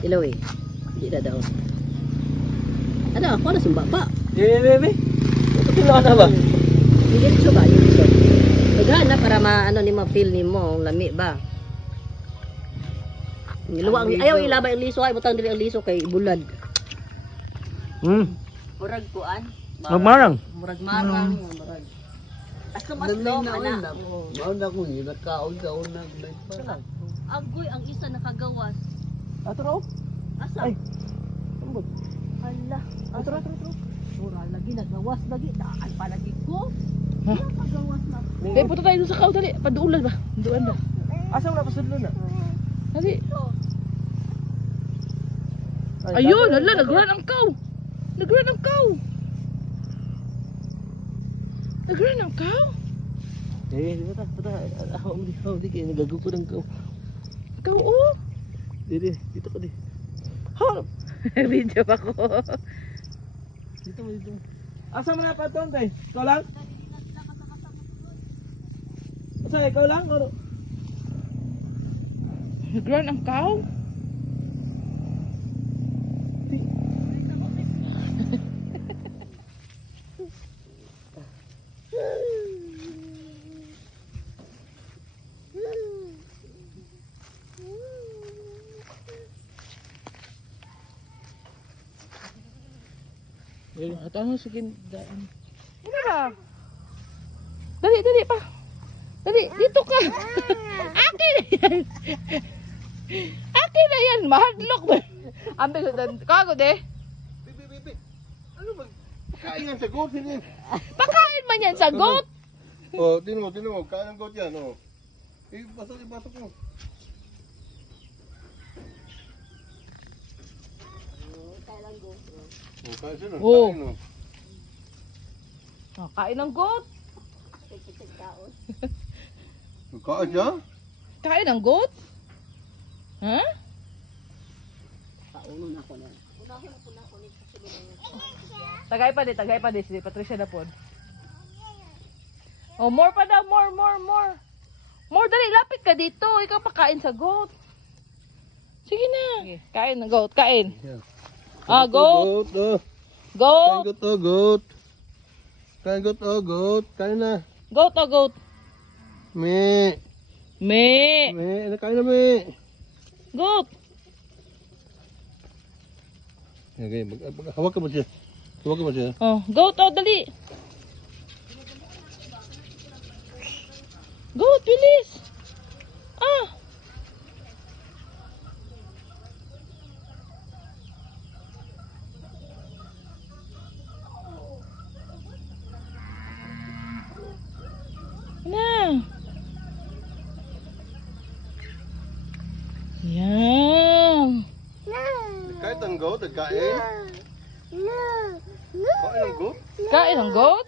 Ilaw eh. Hindi na daw. Ano? Ako na sumba pa. Bebe. Ito kailangan na ba? Diretso ba? Diretso. Paghan na para ano ni ma-feel ni mo. Lami ba? Niluwang. Ayaw ilabay ang liso. Ay butang dili ang liso kay bulad. Murag kuan. Magmarang. Murag marang. Murag. Aso mas long ana. Mao na ko ni nakaon-kaon na nagpa. Agoy ang isa nakagawas. Ato raw? Asa? Ay. Ambot. Hala. Ato. Mura lagi nagawas lagi. Daan pa lagi ko. Ha? Nakagawas na. Kaya punta tayo sa kao dali. Paduulan ba? Duan ba? Asa wala pa sudlo na? Dali. Ayun, hala, nag-run ang cow. Nag-run ang cow. Nag-run ang cow. Eh, bata. Ako, di kayo nagagupo ng cow. Cow, oh. Dito ka di. Ha? Video pa ko. Dito mo. Asa mo na pa ito, tay? Ikaw lang? Asa, ikaw lang? Nag-run ang cow? At ano sige daan. Ano ba? Dali pa. Dali, dito ka. Akin na yan. Akin na yan. Mahadlok ba? Ambil kago de. Bibi. Ano ba? Kain ang sagot hindi. Pakain man yan sa goat. Oh, tino mo. Kain ang goat yan, oh. Ipasok mo. Oh, kain siya, no? Oh. Kain, no? Kain ng goat. Kain siya? Kain ng goat? Ha? Pauno na ko na. Tagay pa di. Si Patricia na po. Oh, more pa daw. More. More, dali. Lapit ka dito. Ikaw pa kain sa goat. Sige na. Kain ng goat. Kain. Ah, goat. Goat. Goat. Kain goat. Kain na. Goat o goat? Me. Ano kain na, me? Goat. Okay, hawak ka ba siya? Oh, goat o dali. Goat, bilis. Ah. Na. Yan. Kahit ang goat, nagkain? Kain ang goat? Kain ang goat?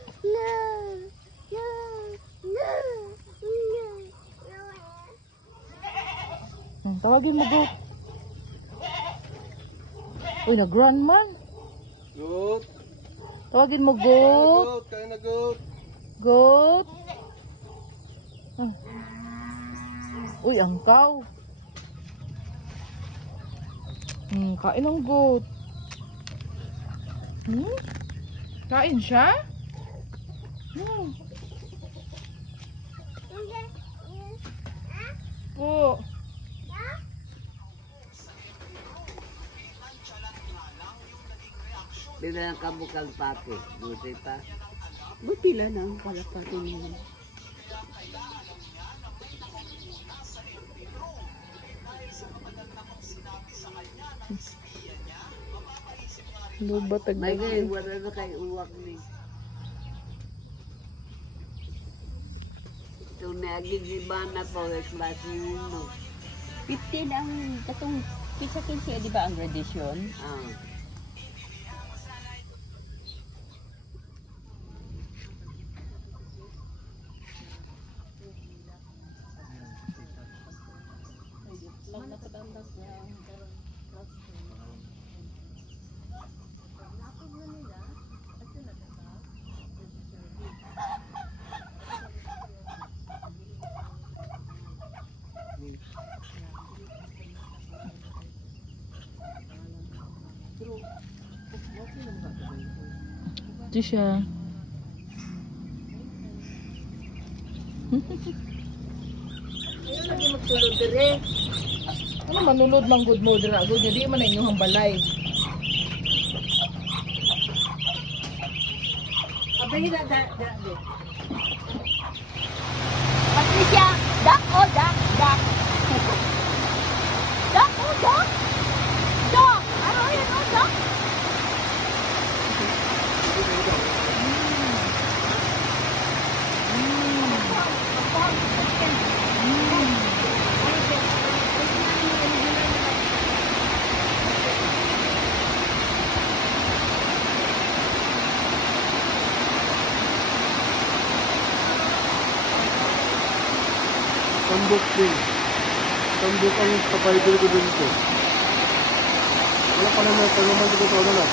Tawagin mo goat. Uy, nag-run man. Goat. Tawagin mo goat. Kain na goat. Goat. Ah. Uy, ang cow. Kain ng goat. Kain siya? Po. Bila ng kabukal pati. Buti pa. Buti lang ang kalapati niya. Lubatag May ngayon, wala na kay uwak ni. Ito na agigibana po, klase mo. 15 ang katong pizza 15 di ba ang gradation? Ah. Di siya. Ayun lagi magsulod dire. Ano manulod man good mo dira good di man inyong balay. Abay na da. Patricia, duck o duck, duck. Duck o duck. Duck. Ano yan o duck? Tambok din. Tambok ang kapaydo ko dun ko. Wala pa naman, pero naman ko ito, ano na.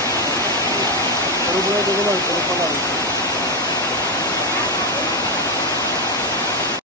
Pero wala ko naman, pero pa lang.